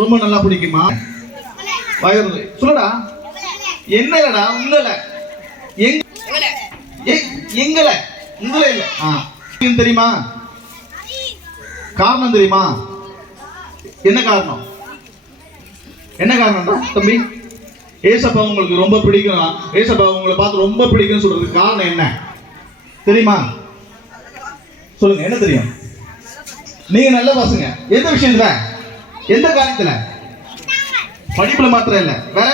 ரொம்ப நல்லா பிடிக்குமா? வயது சொல்லுடா. என்னடா உங்களை எங்களை உங்களை இல்ல தெரியுமா? காரணம் தெரியுமா? என்ன காரணம்? என்ன காரணம்டா தம்பி? ஏசப்பா உங்களுக்கு ரொம்ப பிடிக்கும், ஏசப்பா உங்களை பார்த்து ரொம்ப பிடிக்கும்னு சொல்றதுக்கு காரணம் என்ன தெரியுமா? சொல்லுங்க, என்ன தெரியும்? நீங்க நல்ல பசங்க. எந்த விஷயத்துல? எந்த காரியத்துல? படிப்புல மாத்திரம் இல்ல, வேற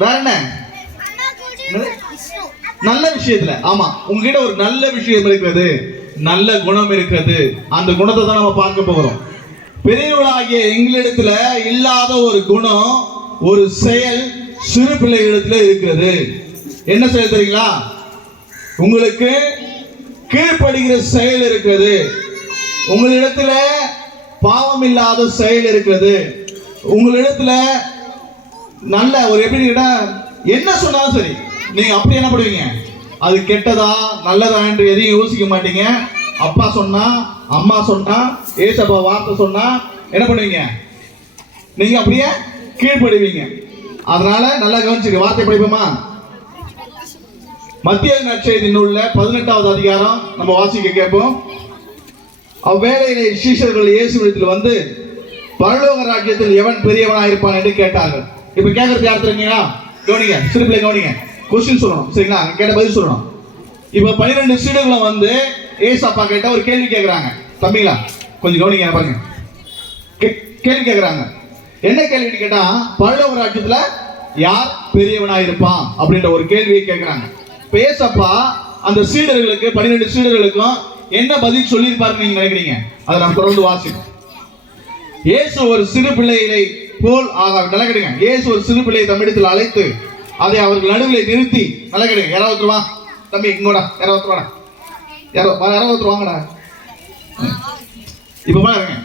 வேற என்ன? நல்ல விஷயத்துல. ஆமா, உங்ககிட்ட ஒரு நல்ல விஷயம் இருக்கிறது, நல்ல குணம் இருக்கிறது. அந்த குணத்தை தான் நம்ம பார்க்க போகிறோம். பெரியவர்களாகிய எங்களிடத்துல இல்லாத ஒரு குணம், ஒரு செயல் சிறு பிள்ளைகளிடத்துல இருக்கிறது. என்ன செயல் தெரியுங்களா? உங்களுக்கு கீழ்ப்படுகிற செயல் இருக்கிறது. உங்களிடத்துல பாவம் இல்லாத செயல் இருக்கிறது. உங்களிடத்துல நல்ல ஒரு எப்படி என்ன சொன்னாலும் சரி, நீங்க அப்படி என்ன பண்ணுவீங்க? அது கெட்டதா நல்லதா என்று எதையும் யோசிக்க மாட்டீங்க. அப்பா சொன்னா, அம்மா சொன்னா, ஏசப்பா வார்த்தை சொன்னா என்ன பண்ணுவீங்க? நீங்க அப்படியே கீழ்ப்படுவீங்க. அதனால நல்லா கவனிச்சுக்க. வார்த்தை படிப்போமா? மத்திய நற்செய்தி நூல்ல 18வது அதிகாரம் நம்ம வாசிக்க கேட்போம். அவ்வேளையிலே சீஷர்கள் இயேசுவிடத்தில் வந்து பரலோக ராஜ்யத்தில் எவன் பெரியவனாக இருப்பான் என்று கேட்டார்கள். இப்ப கேட்கறது யார் தெரியுங்களா? கவனிங்க, சிறு பிள்ளை கவனிங்க. கொஸ்டின் சொல்லணும், சரிங்களா? கேட்ட பதில் சொல்லணும். இப்ப 12 சீடர்களும் வந்து ஏசப்பா கேட்ட ஒரு கேள்வி கேட்கிறாங்க. தம்பிங்களா கொஞ்சம் கவனிங்க, பாருங்க. கேள்வி கேட்கிறாங்க. என்ன கேள்வி கேட்டா, பரலோக ராஜ்யத்துல யார் பெரியவனா இருப்பான் அப்படின்ற ஒரு கேள்வியை கேட்கிறாங்க. இப்ப ஏசப்பா அந்த சீடர்களுக்கு 12 சீடர்களுக்கும் என்ன பதில் சொல்லியிருப்பாருன்னு நீங்க நினைக்கிறீங்க? அதை நம்ம தொடர்ந்து வாசிப்போம். இயேசு ஒரு சிறு பிள்ளையை போல் நல்லா கேடுங்க. இயேசு ஒரு சிறு பிள்ளையை தம்மிடத்தில் அழைத்து அதை அவர்கள் நடுவில் நிறுத்தி, நல்லா கேடுங்க. யாராவது வா தம்பி, இங்கோடா. யாராவது வாடா, யாராவது வாங்கடா. இப்ப பாருங்க,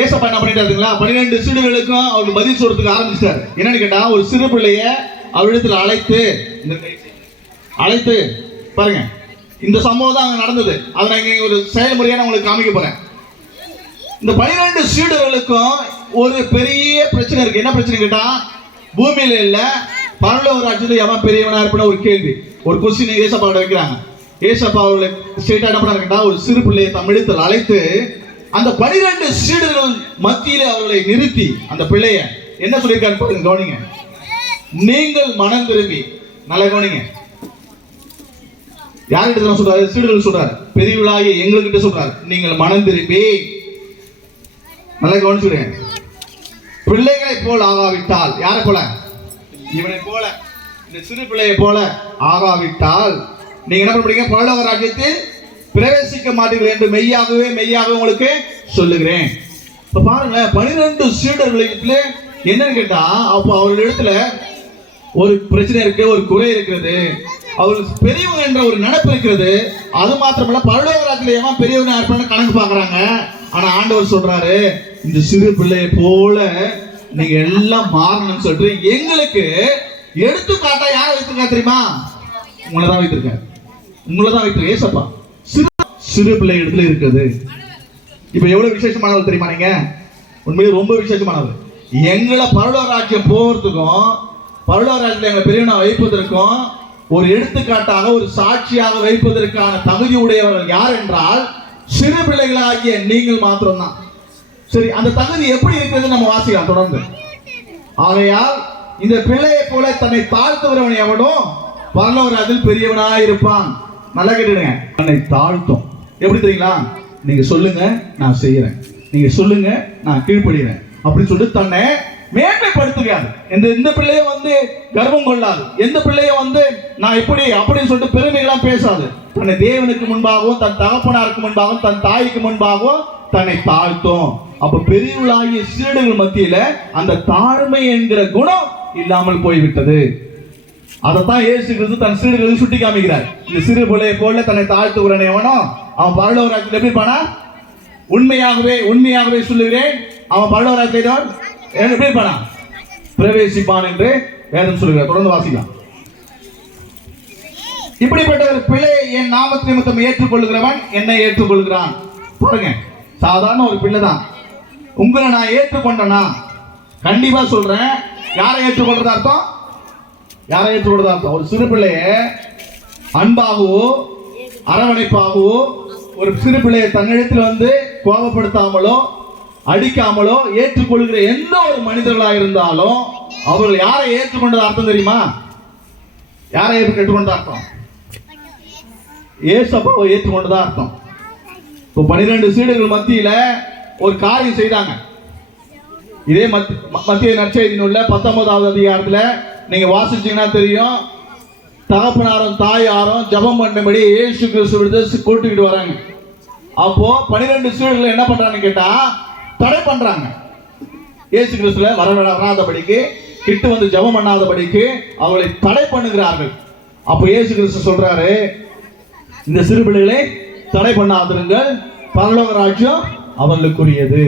ஏசப்பா என்ன பண்ணிட்டாருங்களா? 12 சீடர்களுக்கும் அவருக்கு பதில் சொல்றதுக்கு ஆரம்பிச்சிட்டாரு. என்னன்னு கேட்டா, ஒரு சிறு பிள்ளைய அவரிடத்தில் அழைத்து பாருங்க, இந்த சம்பவம் தான் அங்க நடந்தது. அதை நான் ஒரு செயல்முறையா உங்களுக்கு காமிக்க போறேன். இந்த 12 சீடர்களுக்கும் ஒரு பெரிய பிரச்சனை இருக்கு. என்ன பிரச்சனை கேட்டா, பூமியில இல்ல பரலோக ராஜ்யத்துல எவன் பெரியவனா இருப்பான ஒரு கேள்வி, ஒரு கொஸ்டின் ஏசப்பா வைக்கிறாங்க. ஏசப்பா அவர்களை ஸ்ட்ரெயிட்டா என்ன பண்ணாரு கேட்டா, ஒரு சிறு பிள்ளையை தம்மிடத்தில் அழைத்து அந்த 12 சீடர்கள் மத்தியில அவர்களை நிறுத்தி அந்த பிள்ளைய என்ன சொல்லியிருக்காரு பாருங்க, கவனிங்க. நீங்கள் மனம் திரும்பி, நல்லா கவனிங்க. யார்கிட்ட சொல்றாரு? சீடர்கள் சொல்றாரு. பெரியவளாகிய எங்ககிட்ட சொல்றாரு, நீங்கள் மனம் திரும்பி, நல்லா கவனிச்சுடுங்க, பிள்ளைகளை போல் ஆகாவிட்டால், யாரை போல? இவனை போல, இந்த சிறு பிள்ளையை போல ஆகாவிட்டால் நீங்க என்ன பண்ணுறீங்க? பரலோக ராஜ்யத்தில் பிரவேசிக்க மாட்டீர்கள் என்று மெய்யாகவே உங்களுக்கு சொல்லுகிறேன். இப்ப பாருங்க, 12 சீடர்களிடத்துல என்னன்னு கேட்டா, அப்போ அவர்களிடத்துல ஒரு பிரச்சனை இருக்கு, ஒரு குறை இருக்கிறது. அவர்களுக்கு பெரியவங்க என்ற ஒரு நினைப்பு இருக்கிறது. அது மாத்திரமல்ல, பரலோக ராஜ்யத்துல எவன் பெரியவனா இருப்பான்னு கணக்கு பாக்குறாங்க. ஆனா ஆண்டவர் சொல்றாரு, இந்த சிறு பிள்ளையை போல நீங்க எல்லாம் மாறணும்னு சொல்லிட்டு எங்களுக்கு எடுத்துக்காட்டா யாரை வைத்திருக்கா தெரியுமா? உங்களதான் வைத்திருக்க. ஏசப்பா சிறு பிள்ளை இடத்துல இருக்குது. இப்ப எவ்வளவு விசேஷமானது தெரியுமா? நீங்க உண்மையிலே ரொம்ப விசேஷமானது. எங்களை பரலோக ராஜ்யம் போகிறதுக்கும் பரலோக ராஜ்யத்துல எங்களை பெரியவனா வைப்பதற்கும் ஒரு எடுத்துக்காட்டாக, ஒரு சாட்சியாக வைப்பதற்கான தகுதி உடையவர்கள் யார் என்றால் சிறு பிள்ளைகளாகிய நீங்கள் மாத்திரம்தான். சரி, அந்த தகுதி எப்படி இருக்கிறது நம்ம வாசிக்கலாம் தொடர்ந்து. ஆகையால் இந்த பிள்ளையை போல தன்னை தாழ்த்துகிறவன் எவனோ பரலோக ராஜ்யத்தில் பெரியவனாய் இருப்பான். நல்லா கேட்டுடுங்க, தன்னை தாழ்த்தும். எப்படி தெரியுங்களா? நீங்க சொல்லுங்க நான் செய்யறேன், நீங்க சொல்லுங்க நான் கீழ்ப்படுகிறேன் அப்படின்னு சொல்லிட்டு தன்னை மேன்மைப்படுத்துகிறார். இந்த பிள்ளைய வந்து கர்வம் கொள்ளாது. எந்த பிள்ளைய வந்து நான் எப்படி அப்படின்னு சொல்லிட்டு பெருமைகளாம் பேசாது. தன்னை தேவனுக்கு முன்பாகவும், தன் தகப்பனாருக்கு முன்பாகவும், தன் தாய்க்கு முன்பாகவும் தன்னை தாழ்த்தும். அப்ப பெரியவளாகிய சீடர்கள் மத்தியில அந்த தாழ்மை என்கிற குணம் இல்லாமல் போய்விட்டது. அதைத்தான் இயேசு கிறிஸ்து தன் சீடர்களுக்கு சுட்டி காமிக்கிறார். இந்த சிறு பிள்ளையை போல தன்னை தாழ்த்துகிறவன் எவனோ அவன் பரலோக ராஜ்யத்தில் எப்படி இருப்பானா? உண்மையாகவே சொல்லுகிறேன், அவன் பரலோக ராஜ்யத்தில் எப்படி இருப்பானா? பிரவேசிப்பான் என்று வேதம் சொல்லுகிறார். தொடர்ந்து வாசிக்கலாம். இப்படிப்பட்ட ஒரு பிள்ளையை என் நாமத்து நிமித்தம் ஏற்றுக்கொள்கிறவன் என்னை ஏற்றுக்கொள்கிறான். பாருங்க, சாதாரண ஒரு பிள்ளை தான். உங்களை நான் ஏற்றுக்கொண்டனா? கண்டிப்பா சொல்றேன். யாரை ஏற்றுக்கொண்டதா அர்த்தம்? யாரை ஏற்றுக்கொண்டதா அர்த்தம்? ஒரு சிறு பிள்ளைய அன்பாகவோ அரவணைப்பாகவோ ஒரு சிறு பிள்ளையை தன்னிடத்தில் வந்து கோபப்படுத்தாமலோ அடிக்காமலோ ஏற்றுக்கொள்கிற எந்த ஒரு மனிதர்களாக இருந்தாலும் அவர்கள் யாரை ஏற்றுக்கொண்டது அர்த்தம் தெரியுமா? யாரை ஏற்றுக்கொண்டதா அர்த்தம்? ஏசப்பாவை ஏற்றுக்கொண்டதா அர்த்தம். இப்போ 12 சீடர்கள் மத்தியில ஒரு காரியம் செய்தாங்க. இதே மத்திய நற்செய்தி நூல்ல 19வது அதிகாரத்துல நீங்க வாசிச்சீங்கன்னா தெரியும். தகப்பனாரும் தாயாரும் ஜெபம் பண்ணும்படி இயேசு கிறிஸ்துவிடத்தை கூட்டிக்கிட்டு வராங்க. அப்போ 12 சீடர்கள் என்ன பண்றாங்கன்னு கேட்டா தடை பண்றாங்க. இயேசு கிறிஸ்துவ வராதபடிக்கு, கிட்ட வந்து ஜெபம் பண்ணாதபடிக்கு அவர்களை தடை பண்ணுகிறார்கள். அப்போ இயேசு கிறிஸ்து சொல்றாரு, இந்த சிறு பிள்ளைகளை தடை பண்ணாதிருங்கள், பரலோக ராஜ்யம் அவர்களுக்குரியது.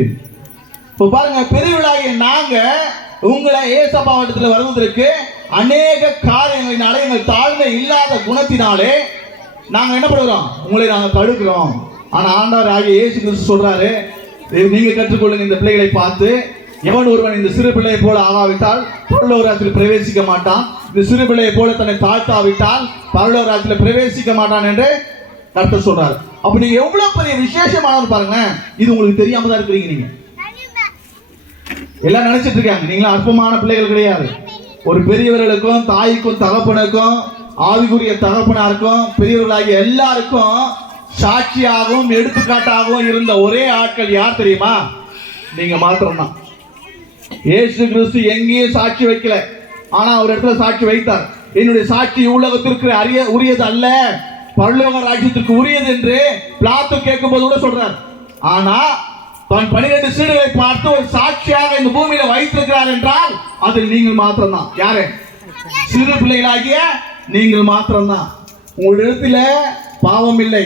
இப்போ பாருங்க, பெரியவர்களாகிய நாங்க உங்களை ஏசப்பாவிடத்தில் வருவதற்கு அநேக காரியங்களினாலே, எங்கள் தாழ்மை இல்லாத குணத்தினாலே நாங்க என்ன பண்ணுறோம்? உங்களை நாங்க தடுக்கிறோம். ஆனா ஆண்டவர் ஆகிய இயேசு கிறிஸ்து சொல்றாரு, நீங்க கற்றுக்கொள்ளுங்க இந்த பிள்ளைகளை பார்த்து, எவன் ஒருவன் இந்த சிறு பிள்ளையை போல ஆகாவிட்டால் பரலோக ராஜ்யத்தில் பிரவேசிக்க மாட்டான், இந்த சிறு பிள்ளையை போல தன்னை தாழ்த்தாவிட்டால் பரலோக ராஜ்யத்தில் பிரவேசிக்க மாட்டான் என்று கர்த்தர் சொல்றாரு. அப்ப நீங்க எவ்வளவு பெரிய விசேஷமானவர் பாருங்க. இது உங்களுக்கு தெரியாம தான் இருக்கிறீங்க. நீங்க எல்லாம் நினைச்சிட்டு இருக்காங்க நீங்களும் அற்பமான பிள்ளைகள் கிடையாது. ஒரு பெரியவர்களுக்கும் தாய்க்கும் தகப்பனுக்கும் ஆவிக்குரிய தகப்பனாருக்கும் பெரியவர்களாகிய எல்லாருக்கும் சாட்சியாகவும் எடுத்துக்காட்டாகவும் இருந்த ஒரே ஆட்கள் யார் தெரியுமா? நீங்க மாத்திரம்தான். இயேசு கிறிஸ்து எங்கேயும் சாட்சி வைக்கல, ஆனா ஒரு இடத்துல சாட்சி வைத்தார். என்னுடைய சாட்சி உலகத்திற்கு உரியது அல்ல, பரலோக ராஜ்யத்திற்கு உரியது என்று பிலாத்து கேட்கும் போது கூட சொல்றார். ஆனா தன் 12 சீடர்களை பார்த்து ஒரு சாட்சியாக இந்த பூமியில வைத்திருக்கிறார் என்றால் அதில் நீங்கள் மாத்திரம்தான். யாரு? சிறு பிள்ளைகளாகிய நீங்கள் மாத்திரம்தான். உங்களிடத்துல பாவம் இல்லை,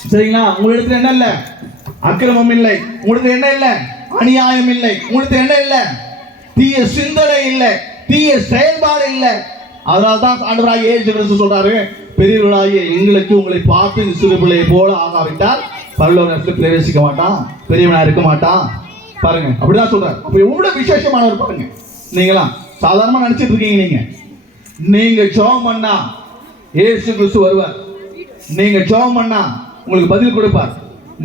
சரிங்களா? உங்களிடத்துல என்ன இல்லை? அக்கிரமம் இல்லை. உங்களுக்கு என்ன இல்லை? அநியாயம் இல்லை. உங்களுக்கு என்ன இல்லை? தீய சிந்தனை இல்லை, தீய செயல்பாடு இல்லை. அதனால்தான் ஆண்டவராகிய இயேசு கிறிஸ்து சொல்றாரு, பெரியவர்களாகிய எங்களுக்கு உங்களை பார்த்து இந்த சிறு பிள்ளையை போல ஆகாவிட்டால் பரலோக ராஜ்யத்தில் பிரவேசிக்க மாட்டான், பெரியவனா இருக்க மாட்டான். பாருங்க, அப்படிதான் சொல்றாரு. அப்ப எவ்வளவு விசேஷமானவர் பாருங்க. நீங்களாம் சாதாரணமா நினைச்சிட்டு இருக்கீங்க. நீங்க ஜெபம் பண்ணா இயேசு கிறிஸ்து வருவார். நீங்க ஜெபம் பண்ணா உங்களுக்கு பதில் கொடுப்பார்.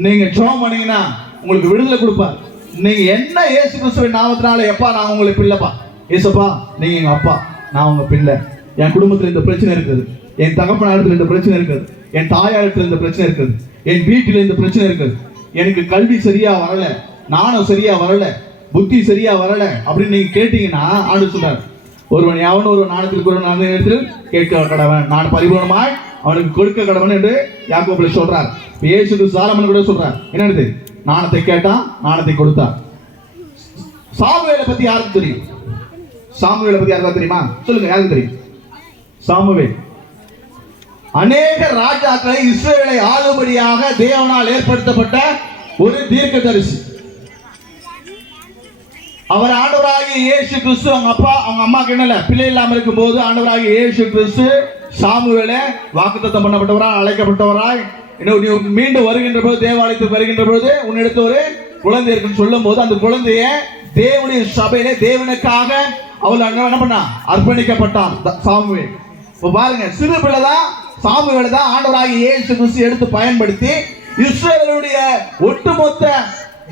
நீங்க ஜெபம் பண்ணீங்கன்னா உங்களுக்கு விடுதலை கொடுப்பார். நீங்க என்ன இயேசு கிறிஸ்துவின் நாமத்தினால, எப்பா நான் உங்களுக்கு பிள்ளைப்பா, ஏசப்பா நீங்க எங்க அப்பா, நான் உங்க பிள்ளை, என் குடும்பத்தில் இந்த பிரச்சனை இருக்குது, என் தகப்பனாரத்தில் இந்த பிரச்சனை இருக்குது, என் தாயாரத்தில் இந்த பிரச்சனை இருக்குது, என் வீட்டில் இந்த பிரச்சனை இருக்குது, எனக்கு கல்வி சரியா வரல, நானும் சரியா வரல, புத்தி சரியா வரல அப்படின்னு நீங்க கேட்டீங்கன்னா ஆண்டு சொல்றாரு, ஒருவன் எவன் ஒரு நாணத்தில் ஒரு இடத்தில் கேட்க கடவன், நான் பரிபூர்ணமாய் அவனுக்கு கொடுக்க கடவன் என்று யாக்கோபுல சொல்றார். இயேசு சாலமன் கூட சொல்றார், என்னது? நாணத்தை கேட்டான், நாணத்தை கொடுத்தார். சாமுவேலை பத்தி யாருக்கு தெரியும்? சாமுவேலை பத்தி யாருக்கா தெரியுமா? சொல்லுங்க, யாருக்கு தெரியும்? சாமுவேல் அநேக ராஜாக்களை இஸ்ரவேலை ஆளும்படியாக தேவனால் ஏற்படுத்தப்பட்ட ஒரு தீர்க்கதரிசி. அவர் ஆண்டவராகிய இயேசு கிறிஸ்து அவங்க அம்மாக்கு என்ன பிள்ளை இல்லாம இருக்கும் போது ஆண்டவராகிய இயேசு கிறிஸ்து சாமுவேலை வாக்குத்தத்தம் பண்ணப்பட்டவராய் அழைக்கப்பட்டவராய், மீண்டும் வருகின்ற போது, தேவாலயத்துக்கு வருகின்ற பொழுது உன்னிடத்து ஒரு குழந்தை இருக்குன்னு சொல்லும் போது அந்த குழந்தைய தேவனுடைய சபையில தேவனுக்காக அவள் என்ன பண்ணா? அர்ப்பணிக்கப்பட்டான் சாமுவேல். பாருங்க, சிறு பிள்ளைதான் சாமுவேலை தான் ஆண்டவராகிய இயேசு கிறிஸ்து எடுத்து பயன்படுத்தி இஸ்ரவேலுடைய ஒட்டுமொத்த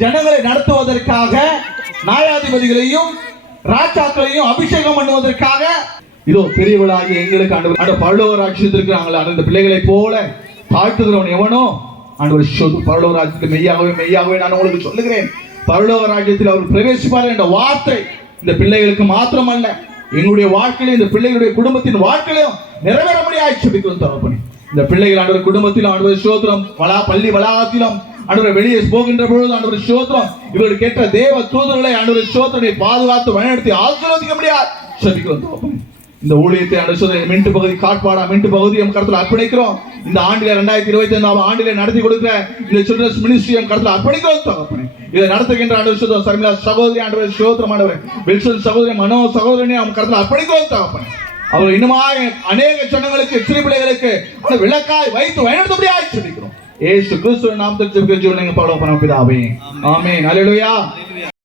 ஜனங்களை நடத்துவதற்காக, நியாயாதிபதிகளையும் ராஜாக்களையும் அபிஷேகம் பண்ணுவதற்காக, இதோ பெரியவளாகிய எங்களுக்கு ஆண்டவர் பரலோக ராஜ்யத்திற்கு நாங்கள் அந்த பிள்ளைகளை போல தாழ்த்துகிறவன் எவனோ ஆண்டவர் பரலோக ராஜ்யத்தில் மெய்யாகவே நான் உங்களுக்கு சொல்லுகிறேன், பரலோக ராஜ்யத்தில் அவர் பிரவேசிப்பார் என்ற வார்த்தை இந்த பிள்ளைகளுக்கு மாத்திரமல்ல, எங்களுடைய வாழ்க்கையிலும் இந்த பிள்ளைகளுடைய குடும்பத்தின் வாழ்க்கையிலும் நிறைவேற முடியாது சொல்லிக்கிறோம் தகப்பனே. இந்த பிள்ளைகள் ஆண்டவர் குடும்பத்திலும் ஆண்டவர் ஸ்தோத்திரம், பள்ளி வளாகத்திலும் ஆண்டவர் வெளியே போகின்ற பொழுது ஆண்டவர் ஸ்தோத்திரம், இவர்கள் கேட்ட தேவ தூதர்களை ஆண்டவர் ஸ்தோத்திரத்தை பாதுகாத்து வழிநடத்தி ஆசீர்வதிக்க முடியாது சொல்லிக்கிறோம் தகப்பனே. இந்த ஊழியத்தை ஆண்டவர் மின்ட்டு பகுதி காட்பாடா மின்ட்டு பகுதி நம் கருத்தில் அர்ப்பணிக்கிறோம். இந்த ஆண்டில 2025 ஆண்டிலே நடத்தி கொடுக்கிற இந்த சில்ட்ரன்ஸ் மினிஸ்ட்ரி நம் கருத்தில் அர்ப்பணிக்கிறோம் தகப்பனே. இதை நடத்துகின்ற ஆண்டவர் சர்மிளா சகோதரி ஆண்டவர் ஸ்தோத்திரம், ஆண்டவர் வில்சன் சகோதரி மனோ சகோதரனை நம் கருத்தில் அர்ப்பணிக்கிறோம் தகப்பனே. அவர் இன்னுமாய் அநேக ஜனங்களுக்கு சிறு பிள்ளைகளுக்கு விளக்காய் வைத்து வழிநடத்தபடியாய் சொல்லிக்கிறோம். இயேசு கிறிஸ்துவின் நாமத்தில் ஜெபிக்கிறேன் ஜீவனுள்ள பரலோக பிதாவே. ஆமென். அல்லேலூயா.